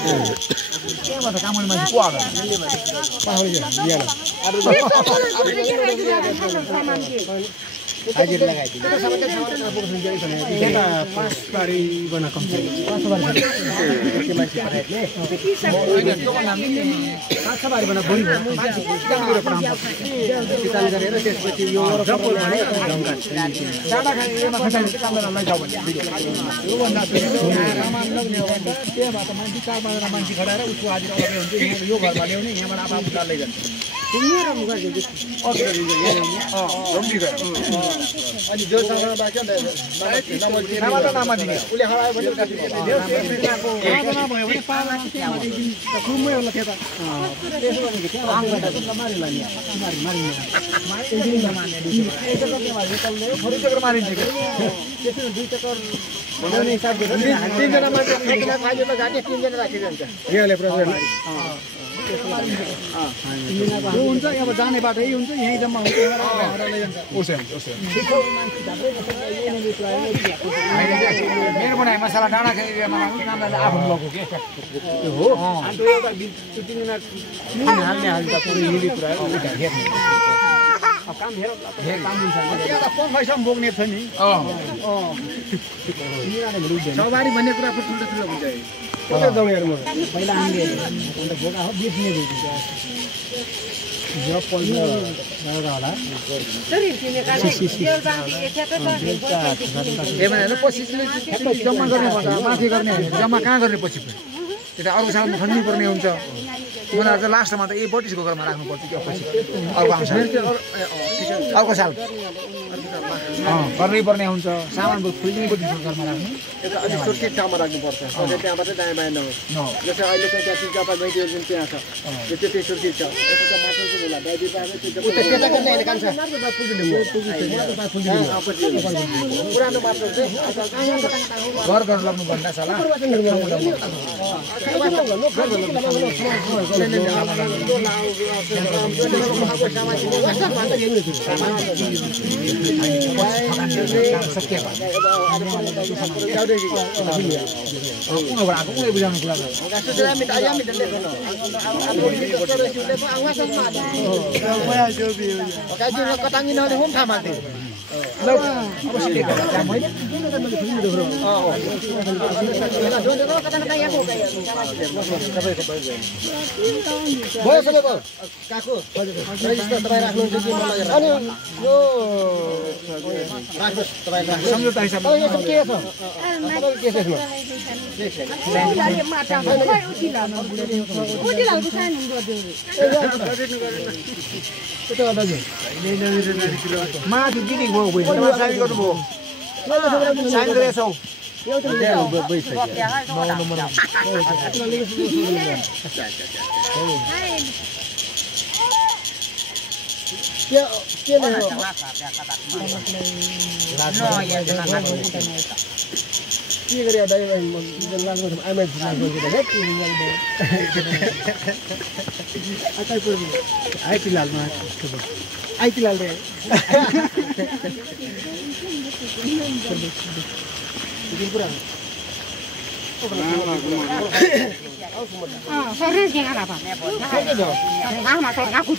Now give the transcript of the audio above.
Tema tak kamu masih kuat kan? Paham je, dia lah. Hadir lagi. Kita sama apa kerja itu? Kita pas dari mana kamu? Pas dari. Kita masih pakai ni. Itu kan kami pas dari mana beri. Masih kita boleh pernah. Kita negara ini seperti Euro couple mana? Jangan. Jangan kan ini macam kita kan dalam jauh. Itu benda tu. Ramai लोग नहीं होता. क्या बात है? मंडी का बार मंडी खड़ा है उसको हाजिर होकर उनके यो घर वाले उन्हें ये बना आप डाल लेगा. तुम्हें रंग का जो और कर दीजिए. हाँ. रंग भी कर. अनि जो सामान बाकी है nama dia उले हराए बने का dia को nama भयो भने पाला त घुमै होला के त त्यसो भने के आङ गर्दा त मारि लानी मारि एकदिन जमाने एक चक्कर के मारि कल्ले थोरै चक्कर मारिन्छ के त्यसो दुई चक्कर बनाउने हिसाब गरेर तीन जना मान्छे एकजना खाइयो त गाडी तीन जना राखिन्छ यहाँले प्रश्न यो हुन्छ अब जाने बाटो यही हुन्छ यही जम्मा हुन्छ ओसे मेरो बनाए मसला डाँडा खेलेर मलाई नामले आफू लगो के त्यो हो अन्त एउटा तीन जना हाल्ने हाल्दा पुरै मिली पुरा हो अब काम हेर काम हुन्छ त्यो त फोन पैसा बोक्ने छ नि सवारी भन्ने कुरा पनि ठुलो हुन्छ कता जाउँ पहिला हामीले अन्त भोगा हो बेच्ने बेच्छ जब पल्छ होला ए भने पछिले जम्मा गर्ने पर्छ माथि गर्ने जम्मा कहाँ गर्ने पछि त्यता अर्को सालमा खन्नु पर्ने हुन्छ मलाई चाहिँ लास्टमा त ए बटिसको घरमा राख्नु पर्छ कि पछि अर्को आउँछ अर्को साल गर्नै पर्ने हुन्छ सामान फुल्ने बटिसको घरमा राख्नु एउटा अलि सुरक्षित ठाउँमा राख्नु पर्छ सधैँ त्यहाँबाट दायाँ बायाँ नहोस् जस्तै अहिले चाहिँ त्यहाँ चिजापा गइदियो जुन त्यहाँ छ त्यो त्यति सुरक्षित छ यता त माटोको बेला दाइदी पाए त्यो त्यता गर्ने अहिले काम छ पुरानो बाटो चाहिँ घर घर लाग्नु भन्दा सला भयो सबैको काकु रजिस्टर तपाईँ राख्नुहुन्छ कि मलाई अनि यो राख्नुहोस् तपाईँ राख्नुहोस् सम्झौता हिसाब यो सब के छ तपाईको के छ यसमा माथि गिरी भयो साइन गर्नुभयो साइन गरेछौ एउटा के गरे दाइ लाग्नु आइमा लाग्नु के आइतिलालमा आइतिलाल रे पुरा सरे jangan apa. Ah, masa aku